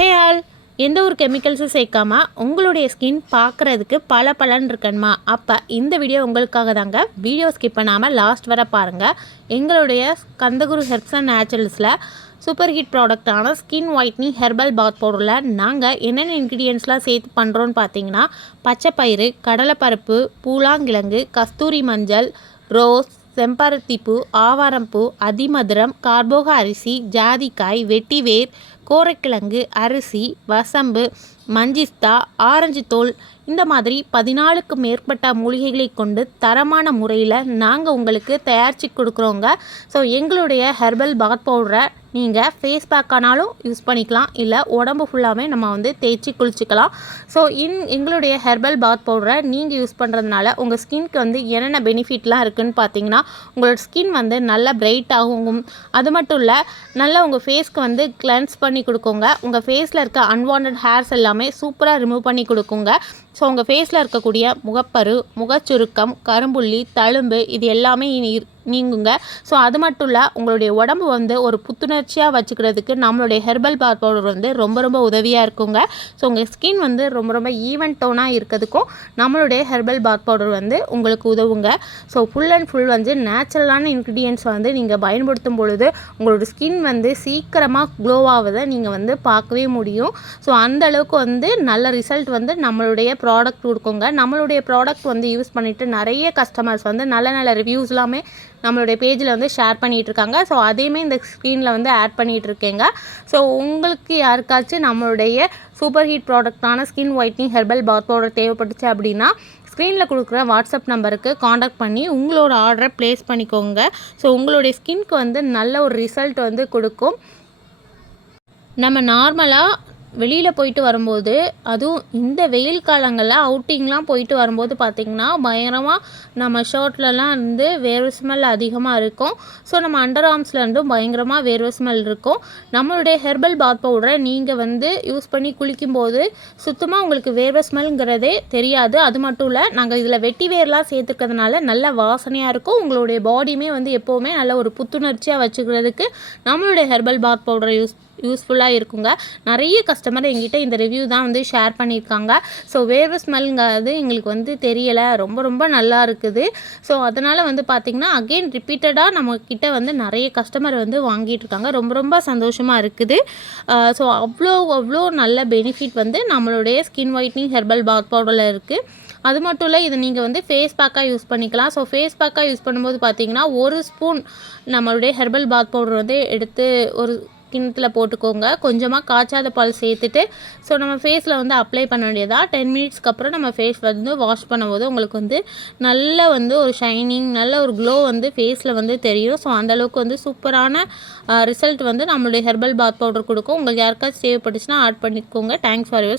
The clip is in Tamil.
ஹே ஆல் எந்த ஒரு கெமிக்கல்ஸும் சேர்க்காம உங்களுடைய ஸ்கின் பார்க்குறதுக்கு பல பலன் இருக்கணுமா? அப்போ இந்த வீடியோ உங்களுக்காக தாங்க. வீடியோ ஸ்கிப் பண்ணாமல் லாஸ்ட் வர பாருங்கள் எங்களுடைய கந்தகுரு ஹெர்ப்ஸ் அண்ட் நேச்சுரல்ஸில் சூப்பர் ஹிட் ப்ராடக்டான ஸ்கின் ஒயிட்னிங் ஹெர்பல் பாத் பவுடரில் நாங்கள் என்னென்ன இன்க்ரீடியன்ஸ்லாம் சேர்த்து பண்ணுறோன்னு பார்த்தீங்கன்னா பச்சைப்பயிறு கடலைப்பருப்பு பூலாங்கிழங்கு கஸ்தூரி மஞ்சள் ரோஸ் செம்பருத்திப்பூ ஆவாரம்பூ அதிமதுரம் கார்போக அரிசி ஜாதிக்காய் வெட்டிவேர் கோரைக்கிழங்கு அரிசி வசம்பு மஞ்சிஸ்தா ஆரஞ்சு தோல் இந்த மாதிரி பதினாலுக்கு மேற்பட்ட மூலிகைகளை கொண்டு தரமான முறையில் நாங்கள் உங்களுக்கு தயாரித்து கொடுக்குறோங்க. ஸோ எங்களுடைய ஹெர்பல் பாத் பவுடரை நீங்கள் ஃபேஸ் பேக்கானாலும் யூஸ் பண்ணிக்கலாம். இல்லை உடம்பு ஃபுல்லாகவே நம்ம வந்து தேய்ச்சி குளிச்சிக்கலாம். ஸோ இன் எங்களுடைய ஹெர்பல் பாத் பவுடரை நீங்கள் யூஸ் பண்ணுறதுனால உங்கள் ஸ்கின்க்கு வந்து என்னென்ன பெனிஃபிட்லாம் இருக்குதுன்னு பார்த்தீங்கன்னா உங்களோட ஸ்கின் வந்து நல்லா பிரைட் ஆகும் அது மட்டும் இல்லை நல்லா உங்கள் ஃபேஸ்க்கு வந்து கிளென்ஸ் பண்ணி கொடுக்குங்க. உங்கள் ஃபேஸில் இருக்க அன்வான்ட் ஹேர்ஸ் எல்லாமே சூப்பராக ரிமூவ் பண்ணி கொடுக்குங்க. ஸோ உங்கள் ஃபேஸில் இருக்கக்கூடிய முகப்பரு முகச்சுருக்கம் கரும்புள்ளி தழும்பு இது எல்லாமே நீங்குங்க. ஸோ அது மட்டும் இல்லை உங்களுடைய உடம்பு வந்து ஒரு புத்துணர்ச்சியாக வச்சுக்கிறதுக்கு நம்மளுடைய ஹெர்பல் பார் பவுடர் வந்து ரொம்ப ரொம்ப உதவியாக இருக்குங்க. ஸோ உங்கள் ஸ்கின் வந்து ரொம்ப ரொம்ப ஈவன் டோனாக இருக்கிறதுக்கும் நம்மளுடைய ஹெர்பல் பார் பவுடர் வந்து உங்களுக்கு உதவுங்க. ஸோ ஃபுல் அண்ட் ஃபுல் வந்து நேச்சுரலான இன்க்ரீடியன்ஸ் வந்து நீங்கள் பயன்படுத்தும் பொழுது உங்களோட ஸ்கின் வந்து சீக்கிரமாக க்ளோ ஆவதை நீங்கள் வந்து பார்க்கவே முடியும். ஸோ அந்த அளவுக்கு வந்து நல்ல ரிசல்ட் வந்து நம்மளுடைய ப்ராடக்ட் கொடுக்குங்க. நம்மளுடைய ப்ராடக்ட் வந்து யூஸ் பண்ணிவிட்டு நிறைய கஸ்டமர்ஸ் வந்து நல்ல நல்ல ரிவ்யூஸ்லாமே நம்மளுடைய பேஜில் வந்து ஷேர் பண்ணிகிட்ருக்காங்க ஸோ அதையுமே இந்த ஸ்க்ரீனில் வந்து ஆட் பண்ணிகிட்ருக்கேங்க ஸோ உங்களுக்கு யாருக்காச்சும் நம்மளுடைய super hit ப்ராடக்டான skin whitening herbal bath powder தேவைப்பட்டுச்சு அப்படின்னா ஸ்க்ரீனில் கொடுக்குற வாட்ஸ்அப் நம்பருக்கு காண்டாக்ட் பண்ணி உங்களோட ஆர்டரை ப்ளேஸ் பண்ணிக்கோங்க. ஸோ உங்களுடைய ஸ்கின்க்கு வந்து நல்ல ஒரு ரிசல்ட் வந்து கொடுக்கும். நம்ம நார்மலாக வெளியில் போயிட்டு வரும்போது அதுவும் இந்த வெயில் காலங்களில் அவுட்டிங்லாம் போயிட்டு வரும்போது பார்த்திங்கன்னா பயங்கரமாக நம்ம ஷர்ட்லலாம் வந்து வேர்வை ஸ்மெல் அதிகமாக இருக்கும். ஸோ நம்ம அண்டர் ஆர்ம்ஸில் இருந்தும் பயங்கரமாக வேர்வை ஸ்மெல் இருக்கும். நம்மளுடைய ஹெர்பல் பாத் பவுடரை நீங்கள் வந்து யூஸ் பண்ணி குளிக்கும்போது சுத்தமாக உங்களுக்கு வேர்வை ஸ்மெல்ங்கிறதே தெரியாது. அது மட்டும் இல்லை நாங்கள் இதில் வெட்டி வேர்லாம் சேர்த்துக்கிறதுனால நல்ல வாசனையாக இருக்கும். உங்களுடைய பாடியுமே வந்து எப்போவுமே நல்ல ஒரு புத்துணர்ச்சியாக வச்சுக்கிறதுக்கு நம்மளுடைய ஹெர்பல் பாத் பவுடரை யூஸ் யூஸ்ஃபுல்லாக இருக்குங்க. நிறைய கஸ்டமர் எங்கிட்ட இந்த ரிவ்யூ தான் வந்து ஷேர் பண்ணியிருக்காங்க. ஸோ வேர்வை ஸ்மெல்ங்கிறது எங்களுக்கு வந்து தெரியலை. ரொம்ப ரொம்ப நல்லா இருக்குது. ஸோ அதனால் வந்து பார்த்திங்கன்னா அகெயின் ரிப்பீட்டடாக நம்மக்கிட்ட வந்து நிறைய கஸ்டமர் வந்து வாங்கிட்டு இருக்காங்க ரொம்ப ரொம்ப சந்தோஷமாக இருக்குது. ஸோ அவ்வளோ அவ்வளோ நல்ல பெனிஃபிட் வந்து நம்மளுடைய ஸ்கின் ஒயிட்னிங் ஹெர்பல் பாத் பவுடரில் இருக்குது அது மட்டும் இல்லை இதை நீங்கள் வந்து ஃபேஸ் பேக்காக யூஸ் பண்ணிக்கலாம். ஸோ ஃபேஸ் பேக்காக யூஸ் பண்ணும்போது பார்த்தீங்கன்னா ஒரு ஸ்பூன் நம்மளுடைய ஹெர்பல் பாத் பவுடர் வந்து எடுத்து ஒரு கிண்ணத்தில் போட்டுக்கோங்க. கொஞ்சமாக காய்ச்சாத பால் சேர்த்துட்டு ஸோ நம்ம ஃபேஸில் வந்து அப்ளை பண்ண வேண்டியதாக டென் மினிட்ஸ்க்கு அப்புறம் நம்ம ஃபேஸ் வந்து வாஷ் பண்ணும்போது உங்களுக்கு வந்து நல்ல வந்து ஒரு ஷைனிங் நல்ல ஒரு க்ளோ வந்து ஃபேஸில் வந்து தெரியும். ஸோ அந்தளவுக்கு வந்து சூப்பரான ரிசல்ட் வந்து நம்மளுடைய ஹெர்பல் பாத் பவுடர் கொடுக்கும். உங்களுக்கு யாருக்காச்சும் தேவைப்பட்டுச்சுன்னா ஆட் பண்ணிக்கோங்க. Thanks for use